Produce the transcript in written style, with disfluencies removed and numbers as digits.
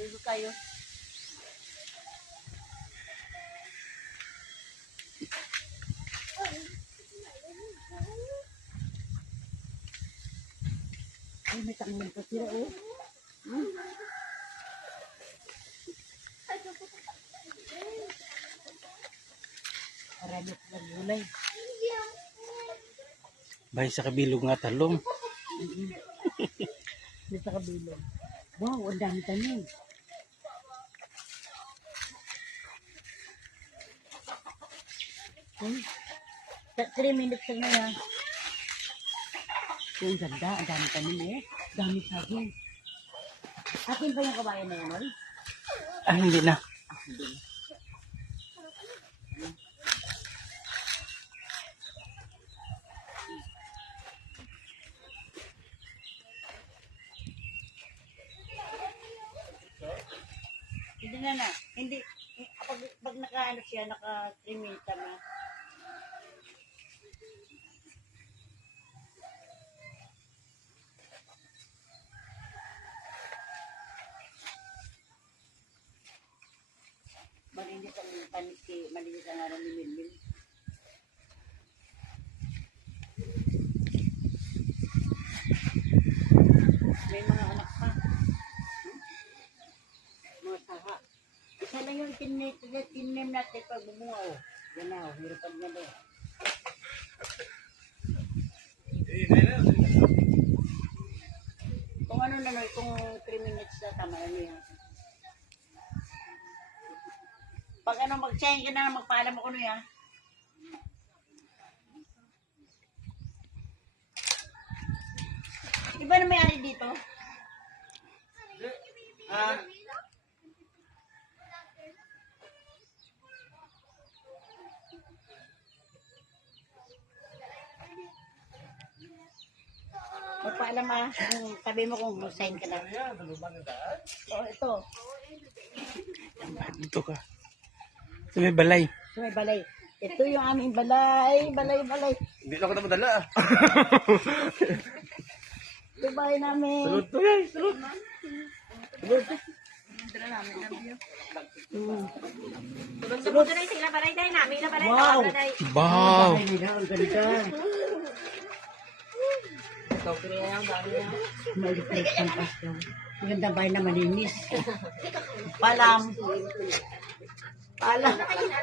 Dito tayo. Ay, may tangan pa sila, oh. Marami pa ng gulay. Bahay sa kabilog nga talong. May sa kabilog. Wow, ang dami tanim. Hmm. 3 minutes na yan. Ang ganda, ang dami tanim eh. Dami saging. Akin ba yung kabayan na yan, Oy? Ah, hindi na. Hindi. Hindi na. Hindi. Pag naka-ano siya, naka-3 minutes na. Malinis ang panis malinis ang araw ni Milmil. May mga anak pa. Mga saha. Isa lang yung tinim natin pag bumunga, oh. Yan na, oh. Hirapan na daw. Kung ano na, kung 3 minutes na tama na niya. Pag ano, mag-chain ka na, magpaalam ako na yan. Iba na may-ari dito? Ah. Magpaalam sabi mo kung mag-sign ka na. Oh, ito. Dito ka. Sa may balay. So, may balay. Ito yung aming balay. Balay. Hindi na ako na madala. Ito balay namin. Salud to guys, salud. Wow! Wow! Ang ganda. May reflection pa siya. Ang ganda bahay na malinis. Palam.